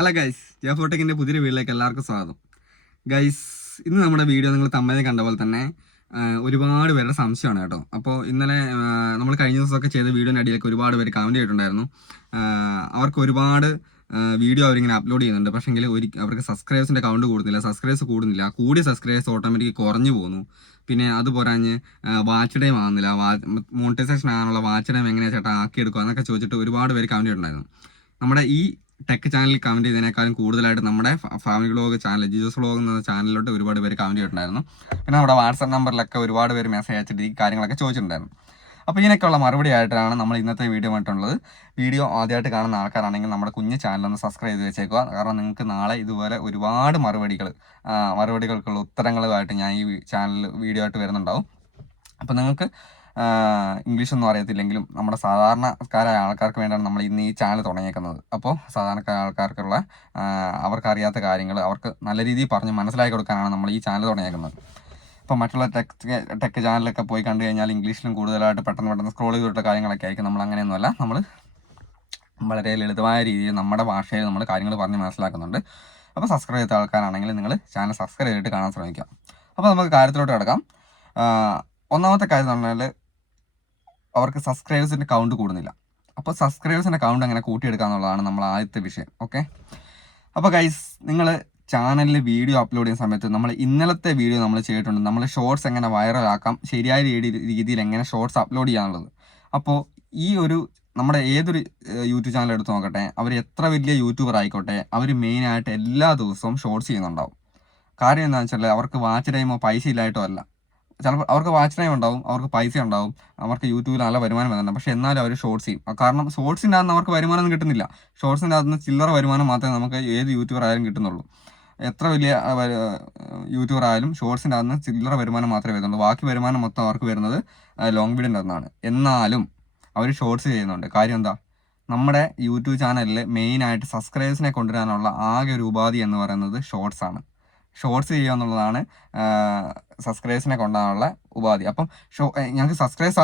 Hello guys, ജോഫോടെക്കിൻ്റെ പുതിയൊരു വീഡിയോയിലേക്ക് എല്ലാവർക്കും സ്വാഗതം. ഗൈസ്, ഇന്ന് നമ്മുടെ വീഡിയോ നിങ്ങൾ തമ്മിൽ കണ്ട പോലെ തന്നെ ഒരുപാട് പേരുടെ സംശയമാണ് കേട്ടോ. അപ്പോൾ ഇന്നലെ നമ്മൾ കഴിഞ്ഞ ദിവസമൊക്കെ ചെയ്ത വീഡിയോൻ്റെ അടിയിലേക്ക് ഒരുപാട് പേര് കമൻറ്റ് ചെയ്തിട്ടുണ്ടായിരുന്നു. അവർക്ക് ഒരുപാട് വീഡിയോ അവരിങ്ങനെ അപ്ലോഡ് ചെയ്യുന്നുണ്ട്, പക്ഷേങ്കിൽ അവർക്ക് സബ്സ്ക്രൈബേഴ്സിൻ്റെ കൗണ്ട് കൂടുന്നില്ല. കൂടിയ സബ്സ്ക്രൈബേഴ്സ് ഓട്ടോമാറ്റിക് കുറഞ്ഞു പോകുന്നു. പിന്നെ അത് പോരാഞ്ഞ് വാച്ച് ടൈം ആകുന്നില്ല, മോണിറ്റൈസേഷൻ ആകാനുള്ള വാച്ച് ടൈം എങ്ങനെയാണ് ചേട്ടാ ആക്കിയെടുക്കുക എന്നൊക്കെ ചോദിച്ചിട്ട് ഒരുപാട് പേര് കമൻറ്റ് ചെയ്തിട്ടുണ്ടായിരുന്നു. നമ്മുടെ ഈ ടെക് ചാനലിൽ കമൻറ്റ് ചെയ്തതിനേക്കാളും കൂടുതലായിട്ട് നമ്മുടെ family vlog channel Jesus vlog എന്ന ചാനലിലോട്ട് ഒരുപാട് പേര് കമൻറ്റ് ചെയ്തിട്ടുണ്ടായിരുന്നു. പിന്നെ നമ്മുടെ വാട്സാപ്പ് നമ്പറിലൊക്കെ ഒരുപാട് പേര് മെസ്സേജ് അയച്ചിട്ട് ഈ കാര്യങ്ങളൊക്കെ ചോദിച്ചിട്ടുണ്ടായിരുന്നു. അപ്പോൾ ഇതിനൊക്കെയുള്ള മറുപടി ആയിട്ടാണ് നമ്മൾ ഇന്നത്തെ വീഡിയോ ആയിട്ടുള്ളത്. വീഡിയോ ആദ്യമായിട്ട് കാണുന്ന ആൾക്കാരാണെങ്കിൽ നമ്മുടെ കുഞ്ഞ് ചാനലൊന്ന് സബ്സ്ക്രൈബ് ചെയ്ത് വെച്ചേക്കുക. കാരണം നിങ്ങൾക്ക് നാളെ ഇതുപോലെ ഒരുപാട് മറുപടികൾക്കുള്ള ഉത്തരങ്ങളുമായിട്ട് ഞാൻ ഈ ചാനലിൽ വീഡിയോ ആയിട്ട് വരുന്നുണ്ടാവും. അപ്പോൾ നിങ്ങൾക്ക് ഇംഗ്ലീഷൊന്നും അറിയത്തില്ലെങ്കിലും നമ്മുടെ സാധാരണക്കാരായ ആൾക്കാർക്ക് വേണ്ടിയാണ് നമ്മൾ ഇന്ന് ഈ ചാനൽ തുടങ്ങിയേക്കുന്നത്. അപ്പോൾ സാധാരണക്കാരായ ആൾക്കാർക്കുള്ള അവർക്കറിയാത്ത കാര്യങ്ങൾ അവർക്ക് നല്ല രീതിയിൽ പറഞ്ഞ് മനസ്സിലാക്കി കൊടുക്കാനാണ് നമ്മൾ ഈ ചാനൽ തുടങ്ങിയേക്കുന്നത്. ഇപ്പോൾ മറ്റുള്ള ടെക് ചാനലൊക്കെ പോയി കണ്ടു കഴിഞ്ഞാൽ ഇംഗ്ലീഷിലും കൂടുതലായിട്ട് പെട്ടെന്ന് സ്ക്രോൾ ചെയ്തിട്ടുള്ള കാര്യങ്ങളൊക്കെ ആയിരിക്കും. നമ്മൾ അങ്ങനെയൊന്നുമല്ല, നമ്മൾ വളരെ ലളിതമായ രീതിയിൽ നമ്മുടെ ഭാഷയിൽ നമ്മൾ കാര്യങ്ങൾ പറഞ്ഞ് മനസ്സിലാക്കുന്നുണ്ട്. അപ്പോൾ സബ്സ്ക്രൈബ് ചെയ്ത ആൾക്കാരാണെങ്കിൽ നിങ്ങൾ ചാനൽ സബ്സ്ക്രൈബ് ചെയ്തിട്ട് കാണാൻ ശ്രമിക്കാം. അപ്പോൾ നമുക്ക് കാര്യത്തിലോട്ട് കിടക്കാം. ഒന്നാമത്തെ കാര്യം എന്ന് പറഞ്ഞാൽ അവർക്ക് സബ്സ്ക്രൈബേഴ്സിൻ്റെ കൗണ്ട് കൂടുന്നില്ല. അപ്പോൾ സബ്സ്ക്രൈബേഴ്സിൻ്റെ കൗണ്ട് എങ്ങനെ കൂട്ടിയെടുക്കുക എന്നുള്ളതാണ് നമ്മൾ ആദ്യത്തെ വിഷയം. ഓക്കെ, അപ്പോൾ ഗൈസ്, നിങ്ങൾ ചാനലിൽ വീഡിയോ അപ്ലോഡ് ചെയ്യുന്ന സമയത്ത് നമ്മൾ ഇന്നലത്തെ വീഡിയോ നമ്മൾ ചെയ്തിട്ടുണ്ട്. നമ്മൾ ഷോർട്സ് എങ്ങനെ വൈറലാക്കാം, ശരിയായ രീതിയിൽ എങ്ങനെ ഷോർട്സ് അപ്ലോഡ് ചെയ്യാനുള്ളത്. അപ്പോൾ ഈ ഒരു നമ്മുടെ ഏതൊരു യൂട്യൂബ് ചാനൽ എടുത്ത് നോക്കട്ടെ, അവർ എത്ര വലിയ യൂട്യൂബർ ആയിക്കോട്ടെ, അവർ മെയിനായിട്ട് എല്ലാ ദിവസവും ഷോർട്സ് ചെയ്യുന്നുണ്ടാവും. കാര്യം എന്താണെന്ന് വെച്ചാൽ അവർക്ക് വാച്ച് ടൈമോ പൈസ ഇല്ലായിട്ടോ അല്ല. ചിലപ്പോൾ അവർക്ക് വാച്ച് ടൈം ഉണ്ടാവും, അവർക്ക് പൈസ ഉണ്ടാവും, അവർക്ക് യൂട്യൂബിൽ നല്ല വരുമാനം വരുന്നുണ്ട്. പക്ഷേ എന്നാലും അവർ ഷോർട്സ് ചെയ്യും. കാരണം ഷോർട്സിൻ്റെ അകത്ത് അവർക്ക് വരുമാനം കിട്ടുന്നില്ല. ഷോർട്സിൻ്റെ അകത്ത് നിന്ന് ചില്ലറ വരുമാനം മാത്രമേ നമുക്ക് ഏത് യൂട്യൂബർ ആയാലും കിട്ടുന്നുള്ളൂ. എത്ര വലിയ യൂട്യൂബർ ആയാലും ഷോർട്സിൻ്റെ അകത്ത് നിന്ന് ചില്ലറ വരുമാനം മാത്രമേ വരുന്നുള്ളൂ. ബാക്കി വരുമാനം മൊത്തം അവർക്ക് വരുന്നത് ലോങ് വീഡിയോൻ്റെ അകത്താണ്. എന്നാലും അവർ ഷോർട്സ് ചെയ്യുന്നുണ്ട്. കാര്യം എന്താ? നമ്മുടെ യൂട്യൂബ് ചാനലിൽ മെയിനായിട്ട് സബ്സ്ക്രൈബേഴ്സിനെ കൊണ്ടുവരാനുള്ള ആകെ ഒരു ഉപാധി എന്ന് പറയുന്നത് ഷോർട്സ് ആണ്. ഷോർട്സ് ചെയ്യുക എന്നുള്ളതാണ് സബ്സ്ക്രൈബേഴ്സിനെ കൊണ്ടുവരാനുള്ള ഉപാധി. അപ്പം ഞങ്ങൾക്ക് സബ്സ്ക്രൈബ്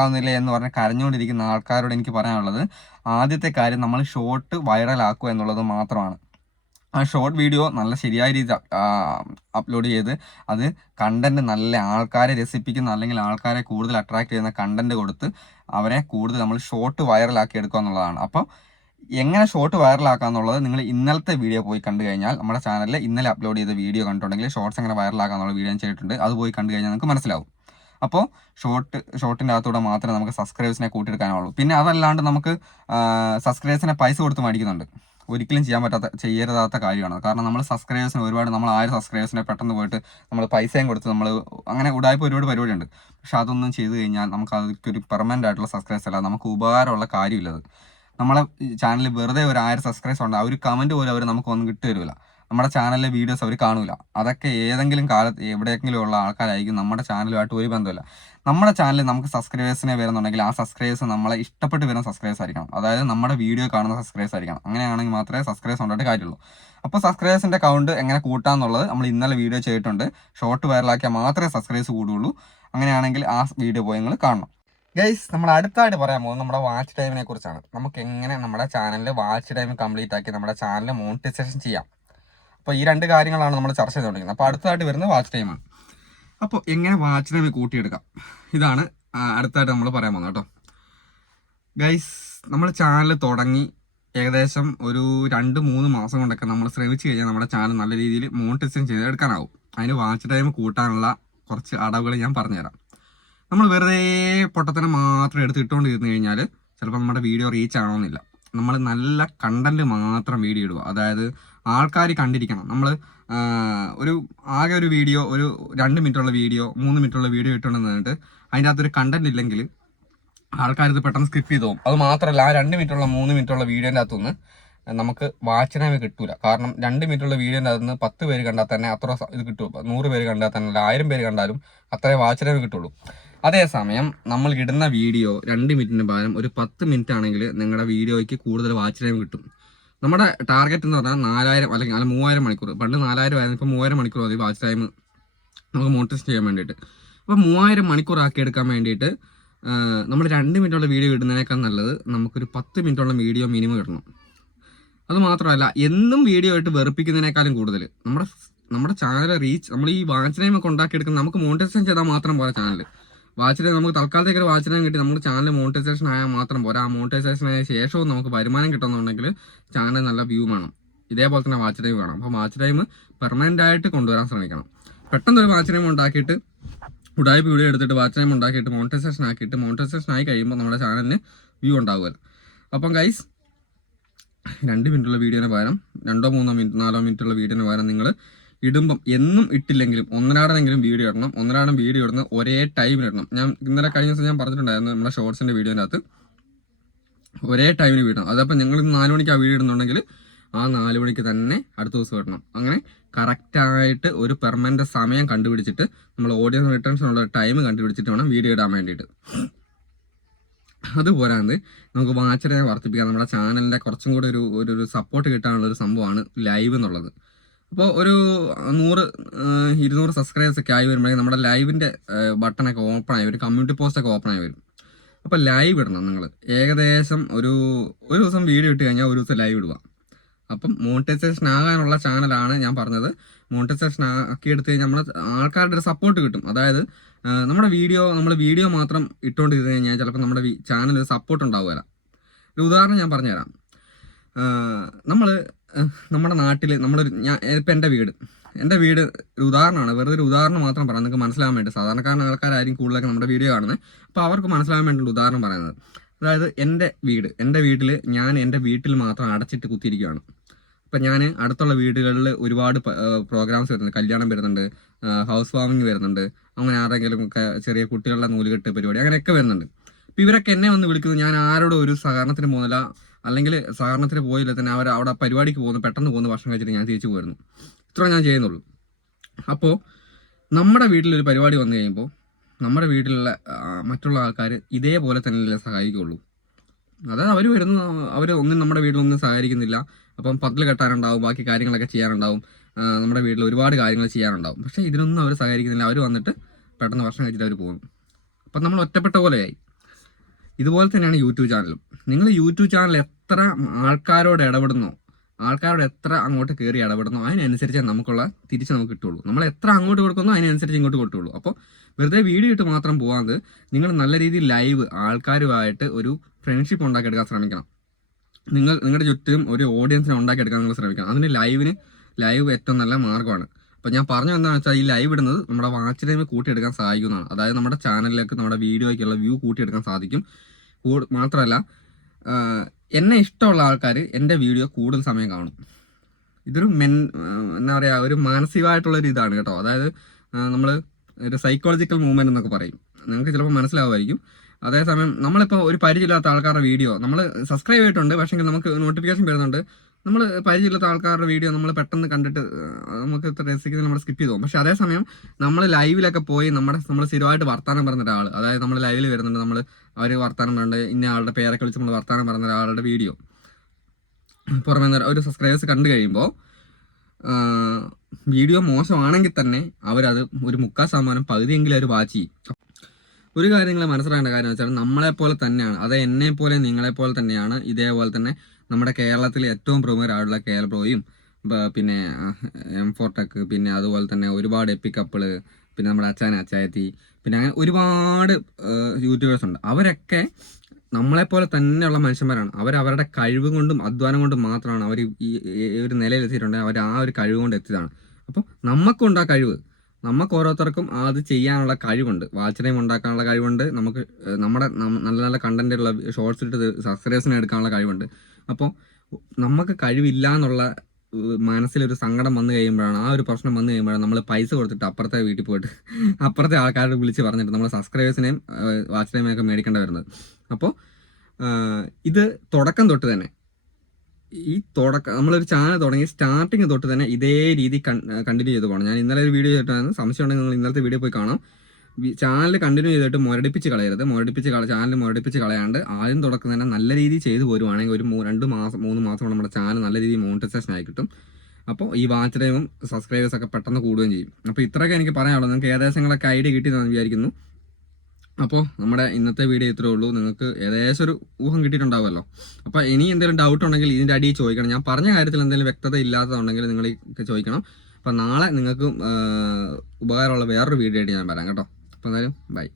ആകുന്നില്ലേ എന്ന് പറഞ്ഞ് കരഞ്ഞുകൊണ്ടിരിക്കുന്ന ആൾക്കാരോട് എനിക്ക് പറയാനുള്ളത്, ആദ്യത്തെ കാര്യം നമ്മൾ ഷോർട്ട് വൈറലാക്കുക എന്നുള്ളത് മാത്രമാണ്. ആ ഷോർട്ട് വീഡിയോ നല്ല ശരിയായ രീതിയിൽ അപ്ലോഡ് ചെയ്ത് അത് കണ്ടന്റ് നല്ല ആൾക്കാരെ രസിപ്പിക്കുന്ന അല്ലെങ്കിൽ ആൾക്കാരെ കൂടുതൽ അട്രാക്ട് ചെയ്യുന്ന കണ്ടന്റ് കൊടുത്ത് അവരെ കൂടുതൽ നമ്മൾ ഷോർട്ട് വൈറലാക്കി എടുക്കുക എന്നുള്ളതാണ്. അപ്പോൾ എങ്ങനെ ഷോർട്ട് വൈറലാക്കാന്നുള്ളത് നിങ്ങൾ ഇന്നലത്തെ വീഡിയോ പോയി കണ്ടു കഴിഞ്ഞാൽ, നമ്മുടെ ചാനലിൽ ഇന്നലെ അപ്ലോഡ് ചെയ്ത വീഡിയോ കണ്ടിട്ടുണ്ടെങ്കിൽ ഷോർട്സ് എങ്ങനെ വൈറലാക്കാന്നുള്ള വീഡിയോ ഞാൻ ചെയ്തിട്ടുണ്ട്. അത് പോയി കണ്ടു കഴിഞ്ഞാൽ നിങ്ങൾക്ക് മനസ്സിലാവും. അപ്പോൾ ഷോർട്ടിൻ്റെ അകത്തൂടെ മാത്രമേ നമുക്ക് സബ്സ്ക്രൈബേഴ്സിനെ കൂട്ടിയെടുക്കാനുള്ളൂ. പിന്നെ അതല്ലാണ്ട് നമുക്ക് സബ്സ്ക്രൈബേഴ്സിനെ പൈസ കൊടുത്ത് മേടിക്കുന്നുണ്ട്. ഒരിക്കലും ചെയ്യരുതാത്ത കാര്യമാണ്. കാരണം നമ്മൾ സബ്സ്ക്രൈബേഴ്സിന് നമ്മൾ 1000 സബ്സ്ക്രൈബേഴ്സിനെ പെട്ടെന്ന് പോയിട്ട് നമ്മൾ പൈസയും കൊടുത്ത് നമ്മൾ അങ്ങനെ ഉടായ്പ ഒരുപാട് പരിപാടിയുണ്ട്. പക്ഷെ അതൊന്നും ചെയ്ത് കഴിഞ്ഞാൽ നമുക്ക് അതൊരു പെർമനൻ്റ് ആയിട്ടുള്ള സബ്സ്ക്രൈബേഴ്സ് അല്ല, നമുക്ക് ഉപകാരമുള്ള കാര്യമില്ലത്. നമ്മളെ ചാനലിൽ വെറുതെ ഒരു 1000 സബ്സ്ക്രൈബേഴ്സ് ഉണ്ട്, ഒരു കമൻറ്റ് പോലും അവർ നമുക്കൊന്നും കിട്ടുവരില്ല. നമ്മുടെ ചാനലിലെ വീഡിയോസ് അവർ കാണില്ല. അതൊക്കെ ഏതെങ്കിലും കാലത്ത് എവിടെയെങ്കിലും ഉള്ള ആൾക്കാരായിരിക്കും. നമ്മുടെ ചാനലുമായിട്ട് ഒരു ബന്ധമില്ല. നമ്മുടെ ചാനലിൽ നമുക്ക് സബ്സ്ക്രൈബേഴ്സിനെ വരുന്നുണ്ടെങ്കിൽ ആ സബ്സ്ക്രൈബേഴ്സ് നമ്മളെ ഇഷ്ടപ്പെട്ട് വരുന്ന സബ്സ്ക്രൈബേഴ്സ് ആയിരിക്കണം. അതായത് നമ്മുടെ വീഡിയോ കാണുന്ന സബ്സ്ക്രൈബേഴ്സ് ആയിരിക്കണം. അങ്ങനെയാണെങ്കിൽ മാത്രമേ സബ്സ്ക്രൈബേഴ്സ് ഉണ്ടായിട്ട് കാര്യമുള്ളൂ. അപ്പോൾ സബ്സ്ക്രൈബേഴ്സിൻ്റെ കൗണ്ട് എങ്ങനെ കൂട്ടാമെന്നുള്ളത് നമ്മൾ ഇന്നലെ വീഡിയോ ചെയ്തിട്ടുണ്ട്. ഷോർട്ട് വൈറലാക്കിയാൽ മാത്രമേ സബ്സ്ക്രൈബേഴ്സ് കൂടുള്ളൂ. അങ്ങനെയാണെങ്കിൽ ആ വീഡിയോ പോയി നിങ്ങൾ കാണണം. ഗൈസ്, നമ്മൾ അടുത്തായിട്ട് പറയാൻ പോകുന്നത് നമ്മുടെ വാച്ച് ടൈമിനെ കുറിച്ചാണ്. നമുക്ക് എങ്ങനെ നമ്മുടെ ചാനലിൽ വാച്ച് ടൈം കംപ്ലീറ്റ് ആക്കി നമ്മുടെ ചാനൽ മോണിറ്റൈസേഷൻ ചെയ്യാം. അപ്പോൾ ഈ രണ്ട് കാര്യങ്ങളാണ് നമ്മൾ ചർച്ച ചെയ്തുകൊണ്ടിരിക്കുന്നത്. അപ്പോൾ അടുത്തായിട്ട് വരുന്നത് വാച്ച് ടൈമാണ്. അപ്പോൾ എങ്ങനെ വാച്ച് ടൈം കൂട്ടിയെടുക്കാം, ഇതാണ് അടുത്തായിട്ട് നമ്മൾ പറയാൻ പോകുന്നത് കേട്ടോ. ഗൈസ്, നമ്മൾ ചാനൽ തുടങ്ങി ഏകദേശം ഒരു 2-3 മാസം കൊണ്ടൊക്കെ നമ്മൾ ശ്രമിച്ചു കഴിഞ്ഞാൽ നമ്മുടെ ചാനൽ നല്ല രീതിയിൽ മോണിറ്റൈസേഷൻ ചെയ്തെടുക്കാനാവും. അതിന് വാച്ച് ടൈം കൂട്ടാനുള്ള കുറച്ച് അടവുകൾ ഞാൻ പറഞ്ഞുതരാം. നമ്മൾ വെറുതെ പൊട്ടത്തനം മാത്രം ഇട്ടുകൊണ്ടിരുന്നു കഴിഞ്ഞാൽ ചിലപ്പോൾ നമ്മുടെ വീഡിയോ റീച്ച് ആവണമെന്നില്ല. നമ്മൾ നല്ല കണ്ടന്റ് മാത്രം വീഡിയോ ഇടുക. അതായത് ആൾക്കാർ കണ്ടിരിക്കണം. നമ്മൾ ആകെ ഒരു വീഡിയോ, ഒരു 2 മിനിറ്റുള്ള വീഡിയോ, 3 മിനിറ്റുള്ള വീഡിയോ ഇട്ടുകൊണ്ടിരുന്നിട്ട് അതിൻ്റെ അകത്തൊരു കണ്ടന്റ് ഇല്ലെങ്കിൽ ആൾക്കാരിത് പെട്ടെന്ന് സ്കിപ്പ് ചെയ്ത് പോകും. അത് മാത്രമല്ല, ആ 2 മിനിറ്റുള്ള 3 മിനിറ്റുള്ള വീഡിയോൻ്റെ അകത്തുനിന്ന് നമുക്ക് വാച്ച് ടൈം കിട്ടൂല. കാരണം 2 മിനിറ്റുള്ള വീഡിയോൻ്റെ അകത്ത് നിന്ന് 10 പേര് കണ്ടാൽ തന്നെ അത്ര ഇത് കിട്ടും. 100 പേര് കണ്ടാൽ തന്നെ, 1000 പേര് കണ്ടാലും അത്രേ വാച്ച് ടൈം കിട്ടുള്ളൂ. അതേസമയം നമ്മൾ ഇടുന്ന വീഡിയോ 2 മിനിറ്റിന് പകരം ഒരു 10 മിനിറ്റ് ആണെങ്കിൽ നിങ്ങളുടെ വീഡിയോയ്ക്ക് കൂടുതൽ വാച്ച് ടൈം കിട്ടും. നമ്മുടെ ടാർഗറ്റ് എന്ന് പറഞ്ഞാൽ 4000 അല്ലെങ്കിൽ 3000 മണിക്കൂർ. പണ്ട് 4000 ആയിരുന്നു, ഇപ്പോൾ 3000 മണിക്കൂർ മതി വാച്ച് ടൈം നമുക്ക് മോണിറ്റൈസ് ചെയ്യാൻ വേണ്ടിയിട്ട്. അപ്പോൾ 3000 മണിക്കൂർ ആക്കിയെടുക്കാൻ വേണ്ടിയിട്ട് നമ്മൾ 2 മിനിറ്റുള്ള വീഡിയോ ഇടുന്നതിനേക്കാൾ നല്ലത് നമുക്കൊരു 10 മിനിറ്റുള്ള വീഡിയോ മിനിമം ഇടണം. അത് മാത്രമല്ല എന്നും വീഡിയോ ആയിട്ട് വെറുപ്പിക്കുന്നതിനേക്കാളും കൂടുതൽ നമ്മുടെ ചാനൽ റീച്ച്, നമ്മൾ ഈ വാച്ച് ടൈം ഒക്കെ ഉണ്ടാക്കിയെടുക്കുന്നത് നമുക്ക് മോണിറ്റൈസേഷൻ ചെയ്താൽ മാത്രം പോരാ. ചാനൽ വാച്ച് ടൈം നമുക്ക് തൽക്കാലത്തേക്ക് ഒരു വാച്ച് ടൈം കിട്ടി നമ്മുടെ ചാനൽ മോണിറ്റൈസേഷൻ ആയാൽ മാത്രം പോരാ. ആ മോണിറ്റൈസേഷൻ ആയ ശേഷവും നമുക്ക് വരുമാനം കിട്ടുന്നുണ്ടെങ്കിൽ ചാനൽ നല്ല വ്യൂ വേണം. ഇതേപോലെ തന്നെ വാച്ച് ടൈം വേണം. അപ്പോൾ വാച്ച് ടൈം പെർമനന്റ് ആയിട്ട് കൊണ്ടുവരാൻ ശ്രമിക്കണം. പെട്ടെന്ന് ഒരു വാച്ച് ടൈം ഉണ്ടാക്കിയിട്ട് ഉടായ്പ വീഡിയോ എടുത്തിട്ട് വാച്ച് ടൈം ഉണ്ടാക്കിയിട്ട് മോണിറ്റൈസേഷൻ ആയി കഴിയുമ്പോൾ നമ്മുടെ ചാനലിന് വ്യൂ ഉണ്ടാവുമല്ലോ. അപ്പം ഗൈസ് 2 മിനിറ്റുള്ള വീഡിയോന് പകരം 2 3 മിനിറ്റ് 4 മിനിറ്റുള്ള വീഡിയോന് പകരം നിങ്ങൾ ഇടുമ്പം എന്നും ഇട്ടില്ലെങ്കിലും ഒന്നരാടെങ്കിലും വീഡിയോ ഇടണം. ഒന്നരാടം വീഡിയോ ഇടുന്നത് ഒരേ ടൈമിൽ ഇടണം. ഞാൻ ഇന്നലെ കഴിഞ്ഞ ദിവസം ഞാൻ പറഞ്ഞിട്ടുണ്ടായിരുന്നു നമ്മുടെ ഷോർട്സിൻ്റെ വീഡിയോൻ്റെ അകത്ത് ഒരേ ടൈമിന് വീടണം. അതപ്പോൾ നിങ്ങൾ 4 മണിക്ക് ആ വീഡിയോ ഇടുന്നുണ്ടെങ്കിൽ ആ 4 മണിക്ക് തന്നെ അടുത്ത ദിവസം ഇടണം. അങ്ങനെ കറക്റ്റായിട്ട് ഒരു പെർമനന്റ് സമയം കണ്ടുപിടിച്ചിട്ട് നമ്മൾ ഓഡിയൻസ് റിട്ടേൺസിനുള്ള ടൈം കണ്ടുപിടിച്ചിട്ട് വേണം വീഡിയോ ഇടാൻ വേണ്ടിയിട്ട്. അതുപോരാണ്ട് നമുക്ക് വാച്ച് ടൈം വർദ്ധിപ്പിക്കാം. നമ്മുടെ ചാനലിൻ്റെ കുറച്ചും കൂടി ഒരു സപ്പോർട്ട് കിട്ടാനുള്ളൊരു സംഭവമാണ് ലൈവ് എന്നുള്ളത്. അപ്പോൾ ഒരു 100-200 സബ്സ്ക്രൈബേഴ്സ് ഒക്കെ ആയി വരുമ്പോഴേക്കും നമ്മുടെ ലൈവിൻ്റെ ബട്ടണൊക്കെ ഓപ്പൺ ആയി വരും, കമ്മ്യൂണിറ്റി പോസ്റ്റൊക്കെ ഓപ്പൺ ആയി വരും. അപ്പോൾ ലൈവ് ഇടണം നിങ്ങൾ. ഏകദേശം ഒരു ദിവസം വീഡിയോ ഇട്ട് കഴിഞ്ഞാൽ ഒരു ദിവസം ലൈവ് ഇടുക. അപ്പം മോണിറ്റൈസേഷൻ ആകാനുള്ള ചാനലാണ് ഞാൻ പറഞ്ഞത്. മോണിറ്റൈസേഷൻ ആക്കി എടുത്ത് കഴിഞ്ഞാൽ നമ്മൾ ആൾക്കാരുടെ ഒരു സപ്പോർട്ട് കിട്ടും. അതായത് നമ്മൾ വീഡിയോ മാത്രം ഇട്ടുകൊണ്ടിരുന്ന് കഴിഞ്ഞാൽ ചിലപ്പോൾ നമ്മുടെ ചാനൽ ഒരു സപ്പോർട്ട് ഉണ്ടാവുകയില്ല. ഒരു ഉദാഹരണം ഞാൻ പറഞ്ഞുതരാം. നമ്മുടെ നാട്ടിൽ ഇപ്പം എൻ്റെ വീട് ഒരു ഉദാഹരണമാണ്, വെറുതെ ഒരു ഉദാഹരണം മാത്രം പറയാം, നിങ്ങൾക്ക് മനസ്സിലാകാൻ വേണ്ടി. സാധാരണക്കാരൻ ആൾക്കാരായിരിക്കും കൂടുതലൊക്കെ നമ്മുടെ വീഡിയോ കാണുന്നത്. അപ്പോൾ അവർക്ക് മനസ്സിലാകാൻ വേണ്ടിയുള്ള ഉദാഹരണം പറയുന്നത്. അതായത് എൻ്റെ വീട്ടിൽ ഞാൻ എൻ്റെ വീട്ടിൽ മാത്രം അടച്ചിട്ട് കുത്തിയിരിക്കുകയാണ്. അപ്പം ഞാൻ അടുത്തുള്ള വീടുകളിൽ ഒരുപാട് പ്രോഗ്രാംസ് വരുന്നുണ്ട്, കല്യാണം വരുന്നുണ്ട്, ഹൗസ് വാമിങ് വരുന്നുണ്ട്, അങ്ങനെ ആരെങ്കിലും ഒക്കെ ചെറിയ കുട്ടികളുടെ നൂലുകെട്ട് പരിപാടി അങ്ങനെയൊക്കെ വരുന്നുണ്ട്. അപ്പോൾ ഇവരൊക്കെ എന്നെ വന്ന് വിളിക്കുന്നത് ഞാൻ ആരോടും ഒരു സഹകരണത്തിന് പോകുന്നില്ല, അല്ലെങ്കിൽ സഹകരണത്തിന് പോയില്ല തന്നെ അവിടെ പരിപാടിക്ക് പോകുന്നു, പെട്ടെന്ന് പോകുന്നു, ഭക്ഷണം കഴിച്ചിട്ട് ഞാൻ തിരിച്ചു പോരുന്നു. ഇത്ര ഞാൻ ചെയ്യുന്നുള്ളൂ. അപ്പോൾ നമ്മുടെ വീട്ടിലൊരു പരിപാടി വന്നു കഴിയുമ്പോൾ നമ്മുടെ വീട്ടിലുള്ള മറ്റുള്ള ആൾക്കാർ ഇതേപോലെ തന്നെയല്ലേ സഹായിക്കുള്ളൂ. അതായത് അവർ വരുന്നു, അവർ നമ്മുടെ വീട്ടിലൊന്നും സഹകരിക്കുന്നില്ല. അപ്പം പത്തിൽ കെട്ടാനുണ്ടാവും, ബാക്കി കാര്യങ്ങളൊക്കെ ചെയ്യാനുണ്ടാവും, നമ്മുടെ വീട്ടിൽ ഒരുപാട് കാര്യങ്ങൾ ചെയ്യാനുണ്ടാവും. പക്ഷേ ഇതിനൊന്നും അവർ സഹകരിക്കുന്നില്ല. അവർ വന്നിട്ട് പെട്ടെന്ന് ഭക്ഷണം കഴിച്ചിട്ട് അവർ പോകുന്നു. അപ്പം നമ്മൾ ഒറ്റപ്പെട്ട പോലെയായി. ഇതുപോലെ തന്നെയാണ് യൂട്യൂബ് ചാനലും. നിങ്ങൾ യൂട്യൂബ് ചാനൽ എത്ര ആൾക്കാരോട് ഇടപെടുന്നോ, ആൾക്കാരോട് എത്ര അങ്ങോട്ട് കയറി ഇടപെടുന്നോ അതിനനുസരിച്ച് തിരിച്ച് നമുക്ക് കിട്ടുള്ളൂ. നമ്മൾ എത്ര അങ്ങോട്ട് കൊടുക്കുന്നോ അതിനനുസരിച്ച് ഇങ്ങോട്ട് കിട്ടുള്ളൂ. അപ്പോൾ വെറുതെ വീഡിയോ ഇട്ട് മാത്രം പോകാതെ നിങ്ങൾ നല്ല രീതിയിൽ ലൈവ് ആൾക്കാരുമായിട്ട് ഒരു ഫ്രണ്ട്ഷിപ്പ് ഉണ്ടാക്കിയെടുക്കാൻ ശ്രമിക്കണം. നിങ്ങളുടെ ചുറ്റും ഒരു ഓഡിയൻസിനെ ഉണ്ടാക്കിയെടുക്കാൻ നിങ്ങൾ ശ്രമിക്കണം. അതിന് ലൈവ് ഏറ്റവും നല്ല മാർഗ്ഗമാണ്. അപ്പോൾ ഞാൻ പറഞ്ഞു എന്താണെന്ന് വെച്ചാൽ ഈ ലൈവ് ഇടുന്നത് നമ്മുടെ വാച്ച് ടൈം കൂട്ടിയെടുക്കാൻ സഹായിക്കുന്നതാണ്. അതായത് നമ്മുടെ ചാനലിലേക്ക് നമ്മുടെ വീഡിയോയ്ക്കുള്ള വ്യൂ കൂട്ടിയെടുക്കാൻ സാധിക്കും. മാത്രമല്ല എന്നെ ഇഷ്ടമുള്ള ആൾക്കാർ എൻ്റെ വീഡിയോ കൂടുതൽ സമയം കാണും. ഇതൊരു എന്താ പറയുക, ഒരു മാനസികമായിട്ടുള്ളൊരു ഇതാണ് കേട്ടോ. അതായത് നമ്മൾ ഒരു സൈക്കോളജിക്കൽ മൂവ്മെൻറ്റ് എന്നൊക്കെ പറയും. നിങ്ങൾക്ക് ചിലപ്പോൾ മനസ്സിലാവുമായിരിക്കും. അതേസമയം നമ്മളിപ്പോൾ ഒരു പരിചയമില്ലാത്ത ആൾക്കാരുടെ വീഡിയോ നമ്മൾ സബ്സ്ക്രൈബ് ചെയ്തിട്ടുണ്ട്, പക്ഷേ നമുക്ക് നോട്ടിഫിക്കേഷൻ വരുന്നുണ്ട്. നമ്മൾ പരിചയമില്ലാത്ത ആൾക്കാരുടെ വീഡിയോ നമ്മൾ പെട്ടെന്ന് കണ്ടിട്ട് നമുക്ക് ഇത്ര രസിക്കുന്നത് നമ്മൾ സ്കിപ്പ് ചെയ്തു പോകും. പക്ഷെ അതേസമയം നമ്മൾ ലൈവിലൊക്കെ പോയി നമ്മൾ സ്ഥിരമായിട്ട് വർത്താനം പറഞ്ഞ ഒരാൾ, അതായത് നമ്മൾ ലൈവിൽ വരുന്നുണ്ട്, അവർ വർത്താനം പറയുന്നുണ്ട്, ഇന്ന ആളുടെ പേരൊക്കെ വിളിച്ച് നമ്മൾ വർത്താനം പറഞ്ഞ ഒരാളുടെ വീഡിയോ പുറമേ ഒരു സബ്സ്ക്രൈബേഴ്സ് കണ്ടു കഴിയുമ്പോൾ വീഡിയോ മോശമാണെങ്കിൽ തന്നെ അവരത് ഒരു 40% പകുതിയെങ്കിലും അവർ വാച്ച് ചെയ്യും. ഒരു കാര്യം നിങ്ങൾ മനസ്സിലാക്കേണ്ട കാര്യം വെച്ചാൽ നമ്മളെപ്പോലെ തന്നെയാണ്, അതായത് എന്നെപ്പോലെ നിങ്ങളെപ്പോലെ തന്നെയാണ് ഇതേപോലെ തന്നെ നമ്മുടെ കേരളത്തിലെ ഏറ്റവും പ്രമുഖരായിട്ടുള്ള KL ബ്രോയും, പിന്നെ M4 Tech, പിന്നെ അതുപോലെ തന്നെ ഒരുപാട് എപ്പിക് കപ്പിൾ, പിന്നെ നമ്മുടെ അച്ചായത്തി, പിന്നെ അങ്ങനെ ഒരുപാട് യൂട്യൂബേഴ്സ് ഉണ്ട്. അവരൊക്കെ നമ്മളെപ്പോലെ തന്നെയുള്ള മനുഷ്യന്മാരാണ്. അവരവരുടെ കഴിവ് കൊണ്ടും അധ്വാനം കൊണ്ടും മാത്രമാണ് അവർ ഈ ഒരു നിലയിലെത്തിയിട്ടുണ്ടെങ്കിൽ അവർ ആ ഒരു കഴിവ് കൊണ്ട് എത്തിയതാണ്. അപ്പോൾ നമുക്കുണ്ട് ആ കഴിവ്. നമുക്ക് ഓരോരുത്തർക്കും അത് ചെയ്യാനുള്ള കഴിവുണ്ട്, വാച്ച് ടൈം ഉണ്ടാക്കാനുള്ള കഴിവുണ്ട്, നമുക്ക് നമ്മുടെ നല്ല നല്ല കണ്ടന്റുള്ള ഷോർട്സ് ഇട്ട് സബ്സ്ക്രൈബേഴ്സിനെ എടുക്കാനുള്ള കഴിവുണ്ട്. അപ്പോൾ നമുക്ക് കഴിവില്ല എന്നുള്ള മനസ്സിലൊരു സങ്കടം വന്നു കഴിയുമ്പോഴാണ്, ആ ഒരു പ്രശ്നം വന്നു കഴിയുമ്പോഴാണ് നമ്മൾ പൈസ കൊടുത്തിട്ട് അപ്പുറത്തെ വീട്ടിൽ പോയിട്ട് അപ്പുറത്തെ ആൾക്കാരോട് വിളിച്ച് പറഞ്ഞിട്ട് നമ്മൾ സബ്സ്ക്രൈബേഴ്സിനെയും വാച്ച് ടൈമിനെയൊക്കെ മേടിക്കേണ്ടി വരുന്നത്. അപ്പോൾ ഇത് തുടക്കം തൊട്ട് തന്നെ നമ്മളൊരു ചാനൽ തുടങ്ങി സ്റ്റാർട്ടിങ് തൊട്ട് തന്നെ ഇതേ രീതി കണ്ടിന്യൂ ചെയ്ത് പോകണം. ഞാൻ ഇന്നലെ ഒരു വീഡിയോ ചെയ്തിട്ടായിരുന്നു, സംശയം ഉണ്ടെങ്കിൽ നിങ്ങൾ ഇന്നലത്തെ വീഡിയോ പോയി കാണാം. ചാനൽ കണ്ടിന്യൂ ചെയ്തിട്ട് മുരടിപ്പിച്ച് കളയരുത്. ചാനൽ മുരടിപ്പിച്ച് കളയാണ്ട് ആദ്യം തുടക്കം തന്നെ നല്ല രീതിയിൽ ചെയ്തു പോരുവാണെങ്കിൽ ഒരു 2 മാസം 3 മാസം കൊണ്ട് നമ്മുടെ ചാനൽ നല്ല രീതിയിൽ മോണിറ്റൈസേഷൻ ആയി കിട്ടും. അപ്പോൾ ഈ വാച്ച് ടൈമും സബ്സ്ക്രൈബേഴ്സൊക്കെ പെട്ടെന്ന് കൂടുകയും ചെയ്യും. അപ്പോൾ ഇത്രയൊക്കെ എനിക്ക് പറയാനുള്ളൂ. നിങ്ങൾക്ക് ഏകദേശങ്ങളൊക്കെ ഐഡിയ കിട്ടിയെന്ന് വിചാരിക്കുന്നു. അപ്പോൾ നമ്മുടെ ഇന്നത്തെ വീഡിയോ ഇത്രേ ഉള്ളൂ. നിങ്ങൾക്ക് ഏകദേശം ഒരു ഊഹം കിട്ടിയിട്ടുണ്ടാവുമല്ലോ. അപ്പോൾ ഇനി എന്തെങ്കിലും ഡൗട്ട് ഉണ്ടെങ്കിൽ ഇതിൻ്റെ അടിയിൽ ചോദിക്കണം. ഞാൻ പറഞ്ഞ കാര്യത്തിൽ എന്തെങ്കിലും വ്യക്തത ഇല്ലാത്തതുണ്ടെങ്കിൽ നിങ്ങൾ ചോദിക്കണം. അപ്പം നാളെ നിങ്ങൾക്ക് ഉപകാരമുള്ള വേറൊരു വീഡിയോ ആയിട്ട് ഞാൻ വരാം കേട്ടോ. അപ്പോൾ എന്തായാലും ബൈ.